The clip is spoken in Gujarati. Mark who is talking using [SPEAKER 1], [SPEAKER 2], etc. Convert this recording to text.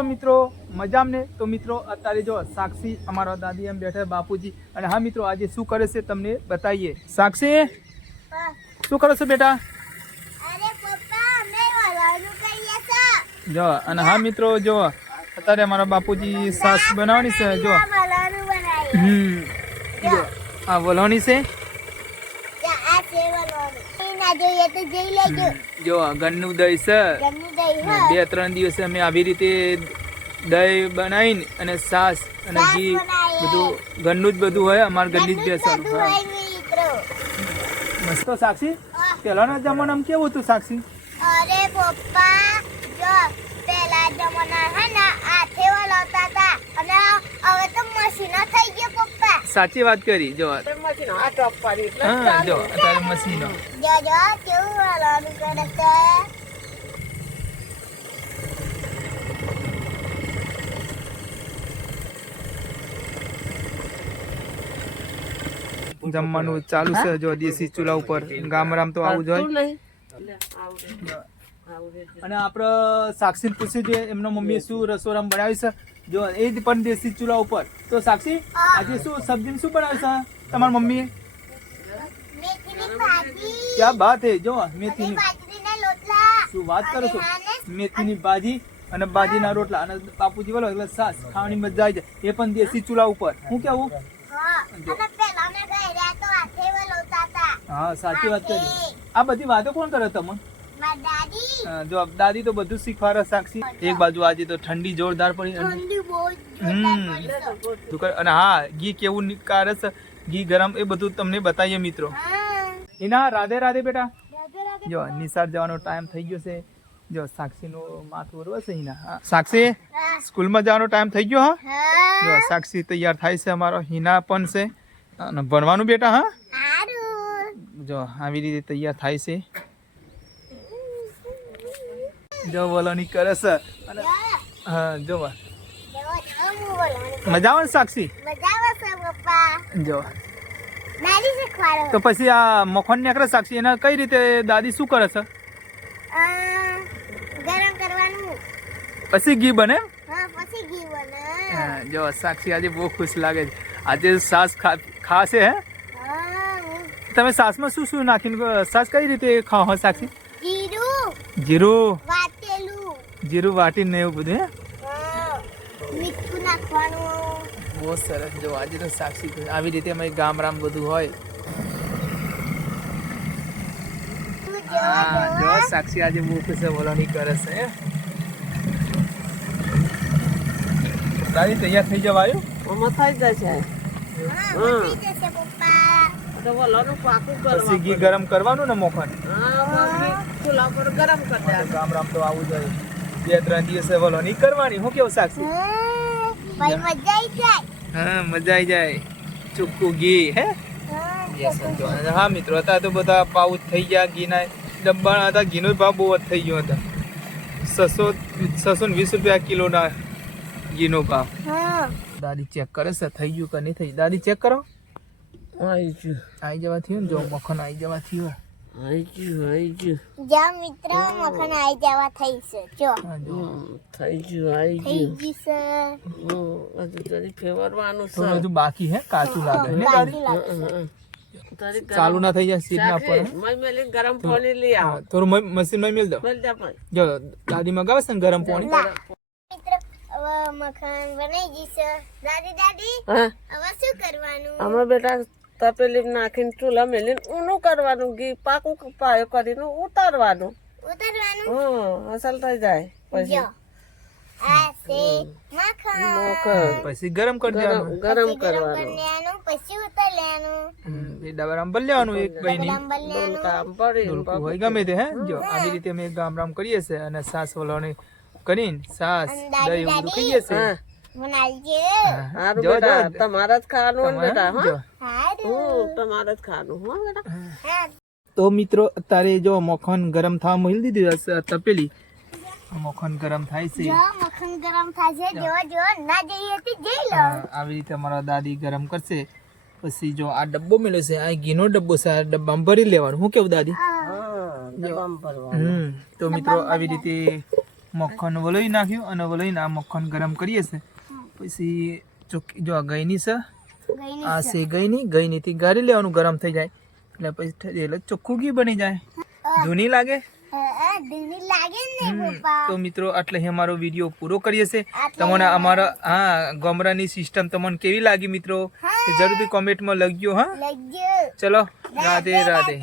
[SPEAKER 1] છો મિત્રો? મજામ ને? તો મિત્રો અત્યારે જો સાક્ષી અમારા દાદી એમ બેઠા બાપુજી. અને હા મિત્રો આજે શું કરે છે તમને બતાવીએ. સાક્ષી? શું કરો છો બેટા? જો અને હા મિત્રો જો અત્યારે અમારા બાપુજી સાસ બનાવવાની છે જો. હમ જો આ વલોણી છે
[SPEAKER 2] ત્યાં આ છે વળવાનું એ ના જોઈએ તો જોઈ લેજો.
[SPEAKER 1] જો ઘરનું દહીં છે. બે ત્રણ દિવસે અમે આવી રીતે દહીં બનાવીને અને સાસ અને ઘી બધું ઘરનું જ બધું હોય અમારા ઘરની જ
[SPEAKER 2] મિત્રો.
[SPEAKER 1] મસ્ત સાક્ષી? પહેલાના જમાનામાં કેવું હતું સાક્ષી?
[SPEAKER 2] અરે પપ્પા જો પેલા જમાના હે ને
[SPEAKER 1] સાચી વાત કરી જો. હા જો અત્યારે મશીનો. જમવાનું ચાલુ છે જો દેશી ચૂલા ઉપર. ગામરામ તો આવું જ હોય. અને આપણે સાક્ષી પૂછ્યું છે એમનો મમ્મી શું રસોરામ બનાવ્યું છે? જો, એ જ પણ દેશી ચૂલા ઉપર. તો સાક્ષી, આજે શું સબ્જી શું બનાવ્યું છે? તમારી
[SPEAKER 2] ભાજી
[SPEAKER 1] ક્યાં બાત હે? જો, મેથીની. શું વાત કરો છો? મેથીની ભાજી અને બાજીના રોટલા અને બાપુજી બોલો, એટલે સાસ ખાવાની મજા આવી જાય. એ પણ દેશી ચૂલા ઉપર. હું કેવું?
[SPEAKER 2] હા,
[SPEAKER 1] સાચી વાત કરી. આ બધી વાતો કોણ કરે તમને? જો દાદી તો બધું શીખવાડે સાક્ષી. એક બાજુ આજે તો ઠંડી જોરદાર પડી અને હમ. અને હા ઘી કેવું નીકાળે છે? ઘી ગરમ એ બધું તમને બતાવીએ મિત્રો.
[SPEAKER 2] હા.
[SPEAKER 1] એના રાધે રાધે બેટા. જો નિશાળ જવાનો ટાઈમ થઈ ગયો છે. જો સાક્ષીનો માથું વરવા છે હિના. સાક્ષી. સ્કૂલમાં જવાનો ટાઈમ થઈ ગયો હા? જો સાક્ષી તૈયાર થાય છે અમારો હિના પણ છે. અને ભણવાનું બેટા હા? જો આવી રીતે તૈયાર થાય છે. જો વલોની કરે છે. અને હા જો મજા આવે સાક્ષી? જો. તો પછી આ મખણ નીકળે સાક્ષી એના કઈ રીતે દાદી શું કરે છે?
[SPEAKER 2] ગરમ કરવાનું
[SPEAKER 1] પછી ઘી બને? જો સાક્ષી આજે બહુ ખુશ લાગે છે. આજે સાસ ખાશે હે? તમે સાસમાં શું શું નાખીને સાસ કઈ રીતે હો સાક્ષી?
[SPEAKER 2] જીરું.
[SPEAKER 1] જીરું. જીરું વાટીને ને એવું બધું બહુ સરસ. જો આજે તો સાક્ષી આવી રીતે અમારી ગામરામ બધું હોય. જો સાક્ષી આજે બહુ છે બોલવાની કરે છે તારી દાદી તૈયાર થઈ જવાયું
[SPEAKER 3] આમાં થઈ જશે.
[SPEAKER 1] ગરમ કરવાનું ને મોખણ?
[SPEAKER 3] હા મમ્મી ચૂલા પર ગરમ કરી દે
[SPEAKER 1] ગામડામાં તો આવું જોઈએ બે ત્રણ દિવસે વલોની કરવાની હું કેવું સાક્ષી
[SPEAKER 2] ભાઈ મજા આવી જાય?
[SPEAKER 1] હા મજા આવી જાય. ચુક્કુ ઘી હે?
[SPEAKER 2] હા,
[SPEAKER 1] મિત્રો હતા તો બધા પાઉચ થઈ ગયા ઘીના ડબ્બાના હતા ઘીનો ભાવ બહુ જ થઈ ગયો હતો. છસો છસો ને વીસ રૂપિયા કિલોના ઘીનો ભાવ.
[SPEAKER 2] હા.
[SPEAKER 1] દાદી ચેક કરે છે થઈ ગયું કે નહીં થઈ દાદી ચેક કરો. આવી જવા થયું ને? જો મખણ આવી જવા થયું.
[SPEAKER 3] આઈ ગયું આઈ ગયું
[SPEAKER 2] જો મિત્રો મખણ આવી જવા થઈ છે. જો.
[SPEAKER 3] થઈ ગયું આઈ
[SPEAKER 2] થઈ
[SPEAKER 3] ગયું.
[SPEAKER 2] ગઈ
[SPEAKER 3] હજુ તારી ફેવરવાનું છે.
[SPEAKER 1] હજુ બાકી હે? કાચું લાગે. ને.
[SPEAKER 3] તારી?
[SPEAKER 1] ચાલુ ના થઈ જાય સીટ ના
[SPEAKER 3] મેલી ગરમ પાણી લઈ આવે.
[SPEAKER 1] હા, થોડું માં મેલ દો
[SPEAKER 3] મેલ દે પણ.
[SPEAKER 1] જો દાદી મગાવે છે ગરમ પાણી?
[SPEAKER 2] મિત્ર હવે મખણ બની ગઈ છે. દાદી દાદી
[SPEAKER 3] હા.
[SPEAKER 2] હવે શું કરવાનું?
[SPEAKER 3] અમે બેટા તપેલી નાખીને ચૂલા મેલીને ઊનું કરવાનું ઘી પાકું પાયો કરીને ઉતારવાનું.
[SPEAKER 2] ઉતારવાનું?
[SPEAKER 3] અસલ થઈ જાય પછી.
[SPEAKER 2] જો આ છે મખણ.
[SPEAKER 3] મોકળ
[SPEAKER 1] પછી ગરમ કરી દેવાનું.
[SPEAKER 3] ગરમ કરવાનું.
[SPEAKER 2] પછી ઉતાર લેવાનું
[SPEAKER 1] એ લેવાનું એક બહેની.
[SPEAKER 2] ગરમ બની લેવાનું
[SPEAKER 3] કામ પડી
[SPEAKER 1] ડોલકું હોય ગમે તે હે? જો આવી રીતે અમે ગામડામાં કરીએ છે અને સાસ વલોણી કરીને સાસ દહીં બધું. ખાઈએ છે
[SPEAKER 3] હા
[SPEAKER 2] બનાવજે
[SPEAKER 3] સારું
[SPEAKER 1] જો,
[SPEAKER 3] બેટા
[SPEAKER 1] જો.
[SPEAKER 3] જ ખાવાનું બેટા હા?
[SPEAKER 2] સારું
[SPEAKER 3] જ ખાવાનું હો બેટા.
[SPEAKER 1] તો મિત્રો અત્યારે જો મખણ ગરમ થવા મળી દીધું હશે તપેલી. મખણ ગરમ થાય છે.
[SPEAKER 2] જો મખણ ગરમ થશે જો. જો ના જઈએ તો જઈ લો.
[SPEAKER 1] આવી રીતે અમારા દાદી ગરમ કરશે. પછી જો આ ડબ્બો મેળ્યો છે આ ઘીનો ડબ્બો છે આ ડબ્બામાં ભરી લેવાનું. હું કેવું દાદી? હમ તો મિત્રો આવી રીતે મખણ વલોઈ નાખ્યું અને વલોઈને આ મખણ ગરમ કરીએ છે પછી જો જો આ ગઈની છે
[SPEAKER 2] ગઈ
[SPEAKER 1] આ છે. ગઈની. ગઈનીથી ગાળી લેવાનું ગરમ થઈ જાય. એટલે પછી એટલે ચોખ્ખું ઘી બની જાય. ધૂની લાગે? તો મિત્રો એટલે અમારો વીડિયો પૂરો કરીએ છે તમને અમારા હા ગમરાની સિસ્ટમ તમને કેવી લાગી મિત્રો? જરૂરથી કોમેન્ટમાં લખજો હા? ચલો રાધે.
[SPEAKER 2] રાધે.